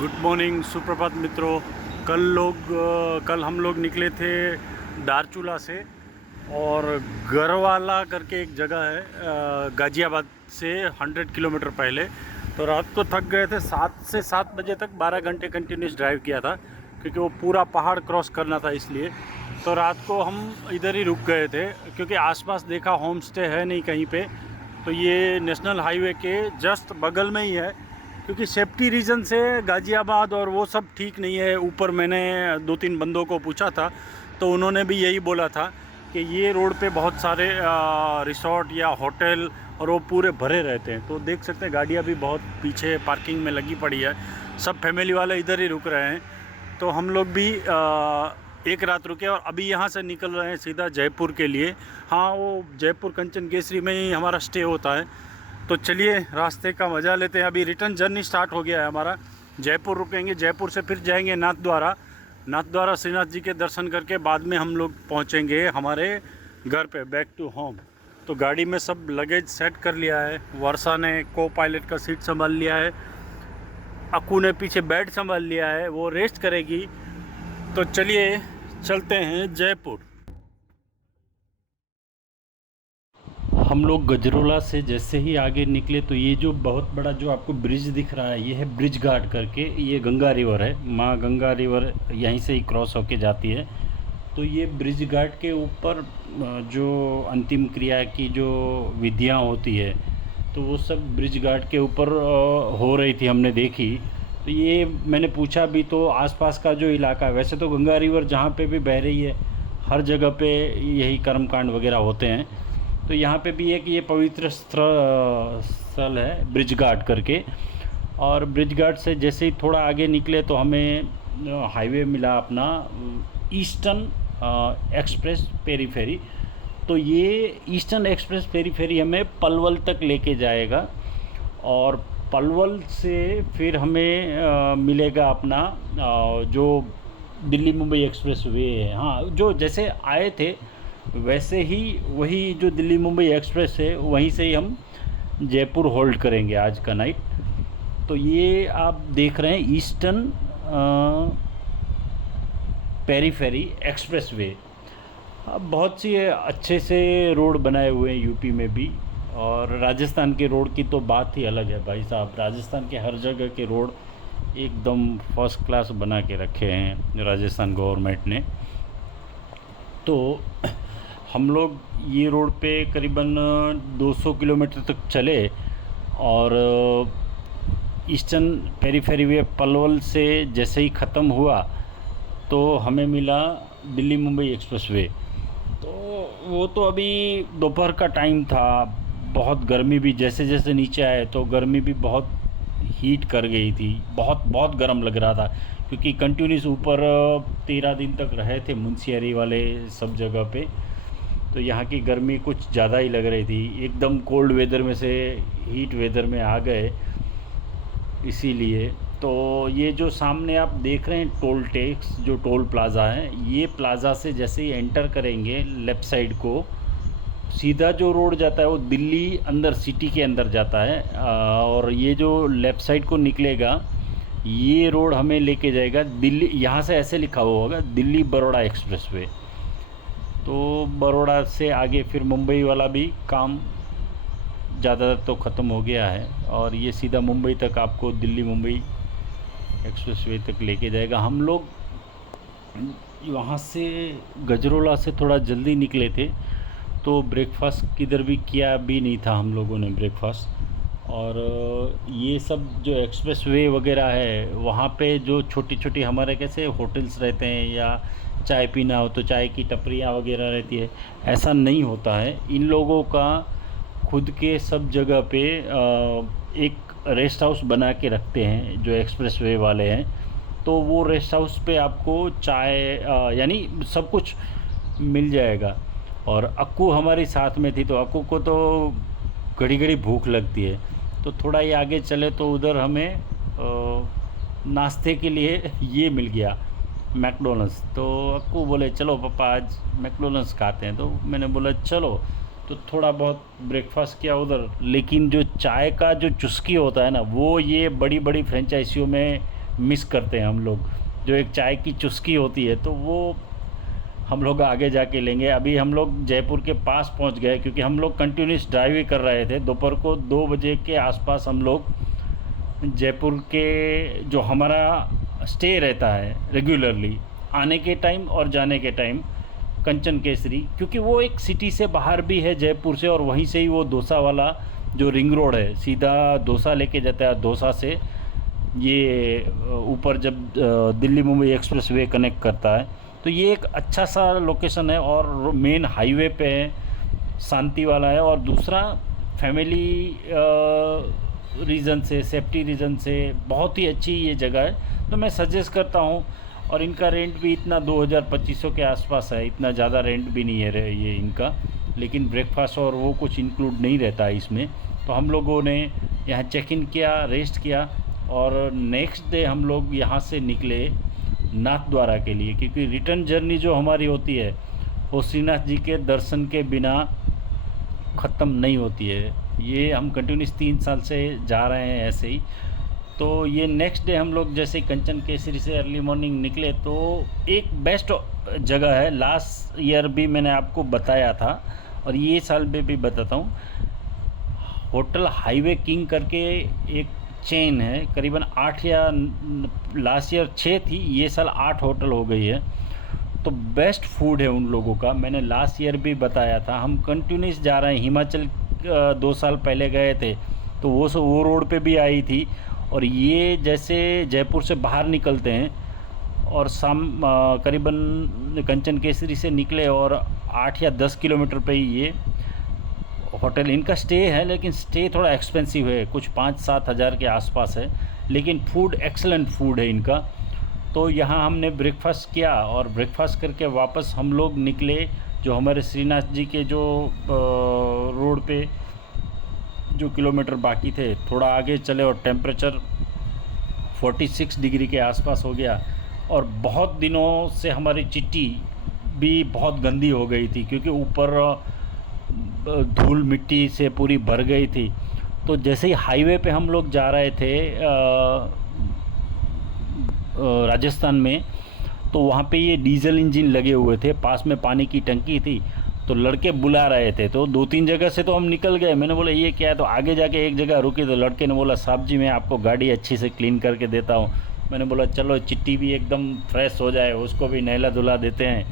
Good morning, सुप्रभात मित्रों। कल हम लोग निकले थे दारचूला से, और गरवाला करके एक जगह है गाज़ियाबाद से 100 किलोमीटर पहले। तो रात को थक गए थे, 7 से 7 बजे तक 12 घंटे कंटिन्यूस ड्राइव किया था, क्योंकि वो पूरा पहाड़ क्रॉस करना था इसलिए। तो रात को हम इधर ही रुक गए थे, क्योंकि आसपास देखा होम स्टे है नहीं कहीं पे। तो ये नेशनल हाईवे के जस्ट बगल में ही है, क्योंकि सेफ्टी रीज़न से गाज़ियाबाद और वो सब ठीक नहीं है। ऊपर मैंने 2-3 बंदों को पूछा था, तो उन्होंने भी यही बोला था कि ये रोड पे बहुत सारे रिसोर्ट या होटल और वो पूरे भरे रहते हैं। तो देख सकते हैं गाड़ियाँ भी बहुत पीछे पार्किंग में लगी पड़ी है, सब फैमिली वाले इधर ही रुक रहे हैं। तो हम लोग भी एक रात रुके और अभी यहाँ से निकल रहे हैं सीधा जयपुर के लिए। हाँ, वो जयपुर कंचन केसरी में ही हमारा स्टे होता है। तो चलिए रास्ते का मज़ा लेते हैं। अभी रिटर्न जर्नी स्टार्ट हो गया है हमारा। जयपुर रुकेंगे, जयपुर से फिर जाएंगे नाथद्वारा श्रीनाथ जी के दर्शन करके बाद में हम लोग पहुंचेंगे हमारे घर पे, बैक टू होम। तो गाड़ी में सब लगेज सेट कर लिया है। वर्षा ने को पायलट का सीट संभाल लिया है, अक्कू ने पीछे बेड संभाल लिया है, वो रेस्ट करेगी। तो चलिए चलते हैं जयपुर। हम लोग गजरोला से जैसे ही आगे निकले तो ये जो बहुत बड़ा जो आपको ब्रिज दिख रहा है, ये है ब्रिज घाट करके। ये गंगा रिवर है, माँ गंगा रिवर यहीं से ही क्रॉस होके जाती है। तो ये ब्रिज घाट के ऊपर जो अंतिम क्रिया की जो विधियाँ होती है, तो वो सब ब्रिज घाट के ऊपर हो रही थी, हमने देखी। तो ये मैंने पूछा भी, तो आसपास का जो इलाका है, वैसे तो गंगा रिवर जहाँ पे भी बह रही है हर जगह पे यही कर्मकांड वगैरह होते हैं। तो यहाँ पे भी एक ये पवित्र स्थल है ब्रिज घाट करके। और ब्रिज घाट से जैसे ही थोड़ा आगे निकले तो हमें हाईवे मिला अपना, ईस्टर्न एक्सप्रेस पेरीफेरी। तो ये ईस्टर्न एक्सप्रेस पेरीफेरी हमें पलवल तक लेके जाएगा, और पलवल से फिर हमें मिलेगा अपना जो दिल्ली मुंबई एक्सप्रेस वे है। हाँ, जो जैसे आए थे वैसे ही वही जो दिल्ली मुंबई एक्सप्रेस है, वहीं से ही हम जयपुर होल्ड करेंगे आज का नाइट। तो ये आप देख रहे हैं ईस्टर्न पेरीफेरी एक्सप्रेस वे। अब बहुत सी अच्छे से रोड बनाए हुए हैं यूपी में भी, और राजस्थान के रोड की तो बात ही अलग है भाई साहब। राजस्थान के हर जगह के रोड एकदम फर्स्ट क्लास बना के रखे हैं राजस्थान गवर्नमेंट ने। तो हम लोग ये रोड पे करीबन 200 किलोमीटर तक चले, और ईस्टर्न पेरीफेरी वे पलवल से जैसे ही ख़त्म हुआ तो हमें मिला दिल्ली मुंबई एक्सप्रेस वे। तो वो तो अभी दोपहर का टाइम था, बहुत गर्मी भी, जैसे जैसे नीचे आए तो गर्मी भी बहुत हीट कर गई थी, बहुत बहुत गर्म लग रहा था, क्योंकि कंटिन्यूस ऊपर 13 दिन तक रहे थे मुंशियारी वाले सब जगह पे। तो यहाँ की गर्मी कुछ ज़्यादा ही लग रही थी, एकदम कोल्ड वेदर में से हीट वेदर में आ गए इसीलिए। तो ये जो सामने आप देख रहे हैं टोल टैक्स, जो टोल प्लाज़ा है, ये प्लाज़ा से जैसे ही एंटर करेंगे लेफ़्ट साइड को, सीधा जो रोड जाता है वो दिल्ली अंदर सिटी के अंदर जाता है, और ये जो लेफ़्ट साइड को निकलेगा ये रोड हमें लेके जाएगा दिल्ली। यहाँ से ऐसे लिखा हुआ होगा दिल्ली बड़ौदा एक्सप्रेस वे। तो बड़ौदा से आगे फिर मुंबई वाला भी काम ज़्यादातर तो ख़त्म हो गया है, और ये सीधा मुंबई तक आपको दिल्ली मुंबई एक्सप्रेस वे तक लेके जाएगा। हम लोग वहाँ से गजरोला से थोड़ा जल्दी निकले थे, तो ब्रेकफास्ट किधर भी किया भी नहीं था हम लोगों ने ब्रेकफास्ट। और ये सब जो एक्सप्रेस वे वगैरह है, वहाँ पे जो छोटी छोटी हमारे कैसे होटल्स रहते हैं, या चाय पीना हो तो चाय की टपरियाँ वगैरह रहती है, ऐसा नहीं होता है। इन लोगों का खुद के सब जगह पे एक रेस्ट हाउस बना के रखते हैं जो एक्सप्रेस वे वाले हैं। तो वो रेस्ट हाउस पे आपको चाय यानी सब कुछ मिल जाएगा। और अक्कू हमारी साथ में थी, तो अक्कू को तो घड़ी घड़ी भूख लगती है। तो थोड़ा ही आगे चले तो उधर हमें नाश्ते के लिए ये मिल गया, मैकडोनल्ड्स। तो अक्कू बोले चलो पापा आज मैकडोनल्ड्स खाते हैं, तो मैंने बोला चलो। तो थोड़ा बहुत ब्रेकफास्ट किया उधर, लेकिन जो चाय का जो चुस्की होता है ना, वो ये बड़ी बड़ी फ्रेंचाइजियों में मिस करते हैं हम लोग। जो एक चाय की चुस्की होती है तो वो हम लोग आगे जाके लेंगे। अभी हम लोग जयपुर के पास पहुंच गए, क्योंकि हम लोग कंटिन्यूस ड्राइव ही कर रहे थे। दोपहर को 2 बजे के आसपास हम लोग जयपुर के, जो हमारा स्टे रहता है रेगुलरली आने के टाइम और जाने के टाइम, कंचन केसरी, क्योंकि वो एक सिटी से बाहर भी है जयपुर से, और वहीं से ही वो दोसा वाला जो रिंग रोड है सीधा दोसा लेके जाता है। दोसा से ये ऊपर जब Delhi Mumbai express way connect करता है, तो ये एक अच्छा सा लोकेशन है और मेन हाईवे पे है, शांति वाला है। और दूसरा फैमिली रीज़न से, सेफ्टी रीज़न से बहुत ही अच्छी ये जगह है, तो मैं सजेस्ट करता हूँ। और इनका रेंट भी इतना 2000-2500 के आसपास है, इतना ज़्यादा रेंट भी नहीं है ये इनका, लेकिन ब्रेकफास्ट और वो कुछ इंक्लूड नहीं रहता है इसमें। तो हम लोगों ने यहाँ चेक इन किया, रेस्ट किया, और नेक्स्ट डे हम लोग यहाँ से निकले नाथ द्वारा के लिए, क्योंकि रिटर्न जर्नी जो हमारी होती है वो श्रीनाथ जी के दर्शन के बिना ख़त्म नहीं होती है। ये हम कंटिन्यूस 3 साल से जा रहे हैं ऐसे ही। तो ये नेक्स्ट डे हम लोग जैसे कंचन केसरी से अर्ली मॉर्निंग निकले, तो एक बेस्ट जगह है, लास्ट ईयर भी मैंने आपको बताया था और ये साल में भी बताता हूँ। होटल हाईवे किंग करके एक चेन है, करीबन 8 या लास्ट ईयर 6 थी, ये साल 8 होटल हो गई है। तो बेस्ट फूड है उन लोगों का, मैंने लास्ट ईयर भी बताया था। हम कंटिन्यूस जा रहे हैं, हिमाचल 2 साल पहले गए थे तो वो रोड पे भी आई थी। और ये जैसे जयपुर से बाहर निकलते हैं और करीबन कंचन केसरी से निकले और 8 या 10 किलोमीटर पे ही ये होटल इनका स्टे है, लेकिन स्टे थोड़ा एक्सपेंसिव है, कुछ 5-7 हज़ार के आसपास है, लेकिन फूड एक्सलेंट फूड है इनका। तो यहाँ हमने ब्रेकफास्ट किया और ब्रेकफास्ट करके वापस हम लोग निकले, जो हमारे श्रीनाथ जी के जो रोड पे जो किलोमीटर बाकी थे, थोड़ा आगे चले और टेम्परेचर 46 डिग्री के आसपास हो गया। और बहुत दिनों से हमारी चिट्टी भी बहुत गंदी हो गई थी, क्योंकि ऊपर धूल मिट्टी से पूरी भर गई थी। तो जैसे ही हाईवे पे हम लोग जा रहे थे राजस्थान में, तो वहाँ पे ये डीजल इंजन लगे हुए थे, पास में पानी की टंकी थी, तो लड़के बुला रहे थे। तो 2-3 जगह से तो हम निकल गए, मैंने बोला ये क्या है, तो आगे जाके एक जगह रुकी, तो लड़के ने बोला साहब जी मैं आपको गाड़ी अच्छी से क्लीन करके देता हूँ। मैंने बोला चलो चिट्टी भी एकदम फ्रेश हो जाए, उसको भी नहला धुला देते हैं।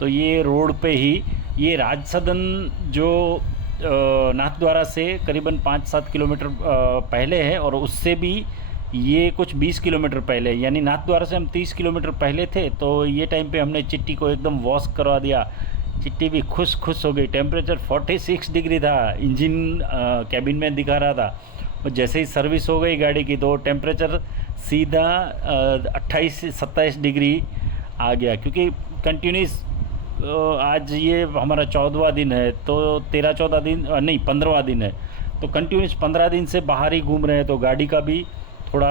तो ये रोड पे ही ये राजसदन जो नाथद्वारा से करीबन 5-7 किलोमीटर पहले है, और उससे भी ये कुछ 20 किलोमीटर पहले, यानी नाथद्वारा से हम 30 किलोमीटर पहले थे। तो ये टाइम पे हमने चिट्टी को एकदम वॉश करवा दिया, चिट्टी भी खुश हो गई। टेम्परेचर 46 डिग्री था, इंजन कैबिन में दिखा रहा था, और जैसे ही सर्विस हो गई गाड़ी की तो टेम्परेचर सीधा 28 से 27 डिग्री आ गया। क्योंकि कंटिन्यूस आज ये हमारा 14वां दिन है, तो 13-14 दिन नहीं 15वां दिन है, तो कंटिन्यूस 15 दिन से बाहर ही घूम रहे हैं, तो गाड़ी का भी थोड़ा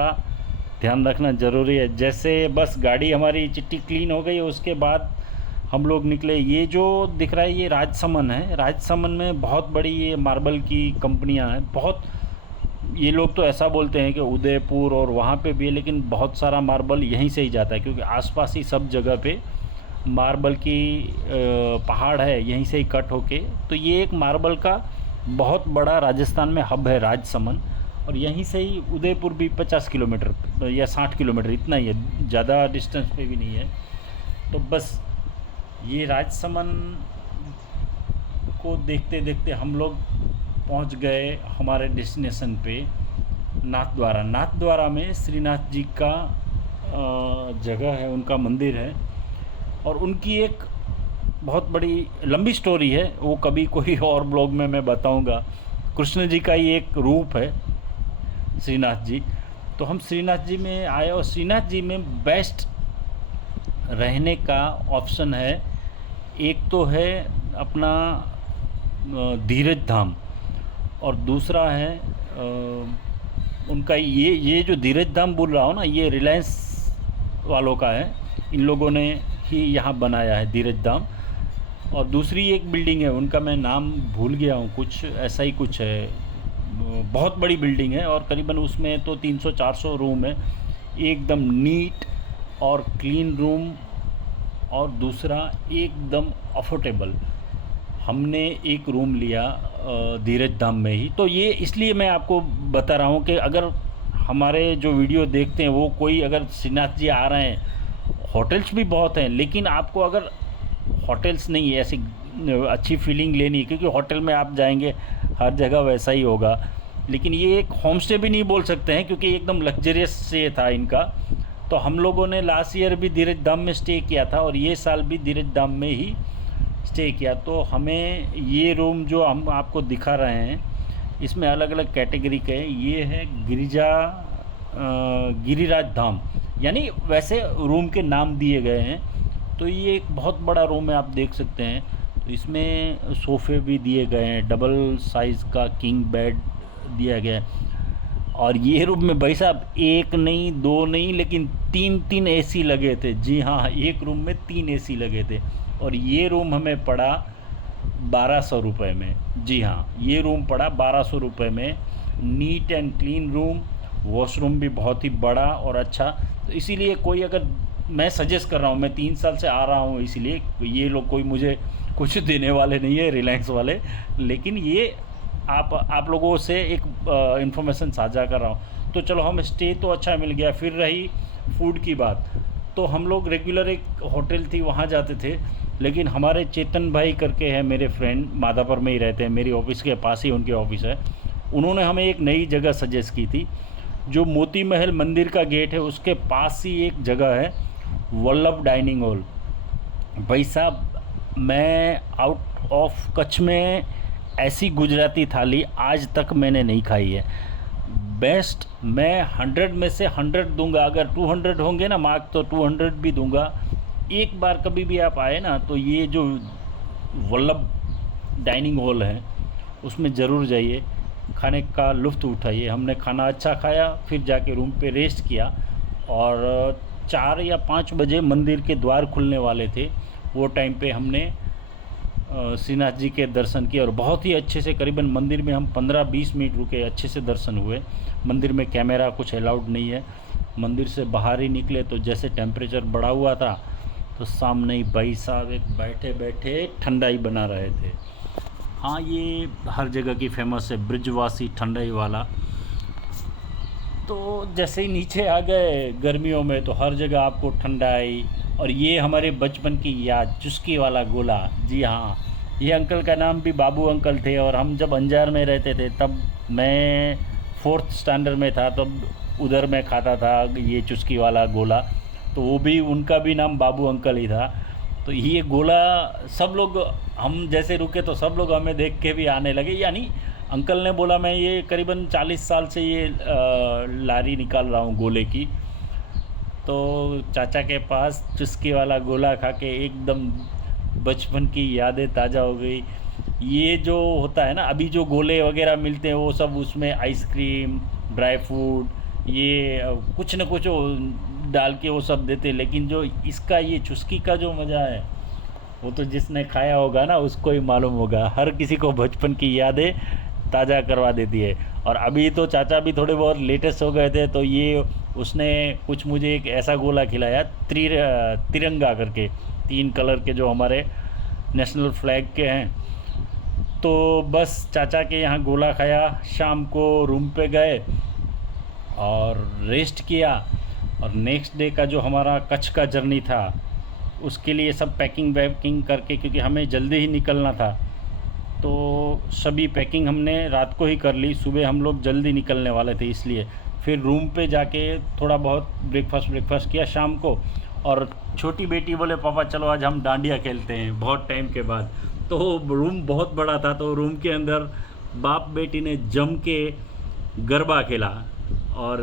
ध्यान रखना ज़रूरी है। जैसे बस गाड़ी हमारी चिट्टी क्लीन हो गई, उसके बाद हम लोग निकले। ये जो दिख रहा है ये राजसमंद है। राजसमंद में बहुत बड़ी ये मार्बल की कंपनियां हैं, बहुत, ये लोग तो ऐसा बोलते हैं कि उदयपुर और वहाँ पे भी है, लेकिन बहुत सारा मार्बल यहीं से ही जाता है, क्योंकि आसपास ही सब जगह पे मार्बल की पहाड़ है, यहीं से ही कट होके। तो ये एक मार्बल का बहुत बड़ा राजस्थान में हब है राजसमंद, और यहीं से ही उदयपुर भी 50 किलोमीटर या 60 किलोमीटर इतना ही है, ज़्यादा डिस्टेंस पे भी नहीं है। तो बस ये राजसमंद को देखते देखते हम लोग पहुंच गए हमारे डेस्टिनेशन पे नाथद्वारा। नाथद्वारा में श्रीनाथ जी का जगह है, उनका मंदिर है, और उनकी एक बहुत बड़ी लंबी स्टोरी है, वो कभी कोई और ब्लॉग में मैं बताऊंगा। कृष्ण जी का ही एक रूप है श्रीनाथ जी। तो हम श्रीनाथ जी में आए, और श्रीनाथ जी में बेस्ट रहने का ऑप्शन है, एक तो है अपना धीरज धाम, और दूसरा है उनका ये जो धीरज धाम बोल रहा हूँ ना, ये रिलायंस वालों का है, इन लोगों ने ही यहाँ बनाया है धीरज धाम। और दूसरी एक बिल्डिंग है, उनका मैं नाम भूल गया हूँ, कुछ ऐसा ही कुछ है, बहुत बड़ी बिल्डिंग है, और करीबन उसमें तो 300-400 रूम है। एकदम नीट और क्लीन रूम, और दूसरा एकदम अफोर्डेबल। हमने एक रूम लिया धीरज धाम में ही। तो ये इसलिए मैं आपको बता रहा हूँ कि अगर हमारे जो वीडियो देखते हैं वो कोई अगर श्रीनाथ जी आ रहे हैं, होटल्स भी बहुत हैं, लेकिन आपको अगर होटल्स नहीं है ऐसी अच्छी फीलिंग लेनी, क्योंकि होटल में आप जाएंगे हर जगह वैसा ही होगा, लेकिन ये एक होम स्टे भी नहीं बोल सकते हैं क्योंकि एकदम लग्जरियस से था इनका। तो हम लोगों ने लास्ट ईयर भी धीरज धाम में स्टे किया था और ये साल भी धीरज धाम में ही स्टे किया। तो हमें ये रूम जो हम आपको दिखा रहे हैं इसमें अलग अलग कैटेगरी के हैं। ये है गिरिराज धाम, यानी वैसे रूम के नाम दिए गए हैं। तो ये एक बहुत बड़ा रूम है, आप देख सकते हैं। तो इसमें सोफ़े भी दिए गए हैं, डबल साइज़ का किंग बेड दिया गया है। और ये रूम में भाई साहब एक नहीं दो नहीं लेकिन तीन तीन एसी लगे थे। जी हाँ, एक रूम में 3 एसी लगे थे। और ये रूम हमें पड़ा 1200 रुपये में। जी हाँ, ये रूम पड़ा 1200 रुपये में। Neat and clean room, washroom भी बहुत ही बड़ा और अच्छा। तो इसीलिए कोई अगर, मैं सजेस्ट कर रहा हूँ, मैं 3 साल से आ रहा हूँ, इसलिए ये लोग कोई मुझे कुछ देने वाले नहीं है रिलायंस वाले, लेकिन ये आप लोगों से एक इन्फॉर्मेशन साझा कर रहा हूँ। तो चलो, हम स्टे तो अच्छा मिल गया। फिर रही फूड की बात, तो हम लोग रेगुलर एक होटल थी वहाँ जाते थे, लेकिन हमारे चेतन भाई करके हैं मेरे फ्रेंड, माधापुर में ही रहते हैं, मेरी ऑफिस के पास ही उनके ऑफिस है। उन्होंने हमें एक नई जगह सजेस्ट की थी, जो मोती महल मंदिर का गेट है उसके पास ही एक जगह है, वल्लभ डाइनिंग हॉल। भाई साहब, मैं आउट ऑफ कच्छ में ऐसी गुजराती थाली आज तक मैंने नहीं खाई है। बेस्ट, मैं 100 में से 100 दूंगा। अगर 200 होंगे ना मार्क, तो 200 भी दूंगा। एक बार कभी भी आप आए ना, तो ये जो वल्लभ डाइनिंग हॉल है उसमें ज़रूर जाइए, खाने का लुत्फ़ उठाइए। हमने खाना अच्छा खाया, फिर जाके रूम पे रेस्ट किया, और 4 या 5 बजे मंदिर के द्वार खुलने वाले थे। वो टाइम पे हमने श्रीनाथ जी के दर्शन किए, और बहुत ही अच्छे से, करीबन मंदिर में हम 15-20 मिनट रुके, अच्छे से दर्शन हुए। मंदिर में कैमरा कुछ अलाउड नहीं है। मंदिर से बाहर ही निकले तो जैसे टेम्परेचर बढ़ा हुआ था, तो सामने ही भाई साहब एक बैठे बैठे ठंडाई बना रहे थे। हाँ, ये हर जगह की फेमस है, ब्रिजवासी ठंडाई वाला। तो जैसे ही नीचे आ गए गर्मियों में, तो हर जगह आपको ठंडाई। और ये हमारे बचपन की याद, चुस्की वाला गोला। जी हाँ, ये अंकल का नाम भी बाबू अंकल थे, और हम जब अंजार में रहते थे, तब मैं 4th स्टैंडर्ड में था, तब उधर मैं खाता था ये चुस्की वाला गोला। तो वो भी, उनका भी नाम बाबू अंकल ही था। तो ये गोला, सब लोग, हम जैसे रुके तो सब लोग हमें देख के भी आने लगे। यानी अंकल ने बोला, मैं ये करीबन 40 साल से ये लारी निकाल रहा हूँ गोले की। तो चाचा के पास चुस्की वाला गोला खा के एकदम बचपन की यादें ताज़ा हो गई। ये जो होता है ना, अभी जो गोले वगैरह मिलते हैं वो सब, उसमें आइसक्रीम, ड्राई फ्रूट, ये कुछ न कुछ डाल के वो सब देते, लेकिन जो इसका ये चुस्की का जो मज़ा है, वो तो जिसने खाया होगा ना उसको ही मालूम होगा। हर किसी को बचपन की यादें ताज़ा करवा देती है। और अभी तो चाचा भी थोड़े बहुत लेटेस्ट हो गए थे, तो ये उसने कुछ मुझे एक ऐसा गोला खिलाया, तिरंगा करके, 3 कलर के जो हमारे नेशनल फ्लैग के हैं। तो बस चाचा के यहाँ गोला खाया, शाम को रूम पे गए और रेस्ट किया। और नेक्स्ट डे का जो हमारा कच्छ का जर्नी था, उसके लिए सब पैकिंग वैकिंग करके, क्योंकि हमें जल्दी ही निकलना था, तो सभी पैकिंग हमने रात को ही कर ली। सुबह हम लोग जल्दी निकलने वाले थे, इसलिए फिर रूम पे जाके थोड़ा बहुत ब्रेकफास्ट किया शाम को। और छोटी बेटी बोले, पापा चलो आज हम डांडिया खेलते हैं बहुत टाइम के बाद। तो रूम बहुत बड़ा था, तो रूम के अंदर बाप बेटी ने जम के गरबा खेला। और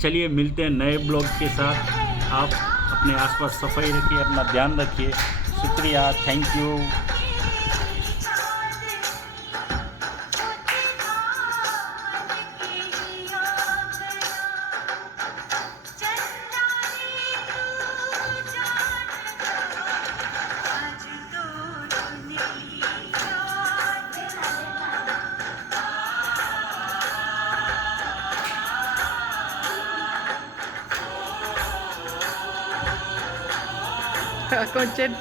चलिए मिलते हैं नए ब्लॉग के साथ। आप अपने आसपास सफाई रखिए, अपना ध्यान रखिए। शुक्रिया, थैंक यू। क्वेश्चन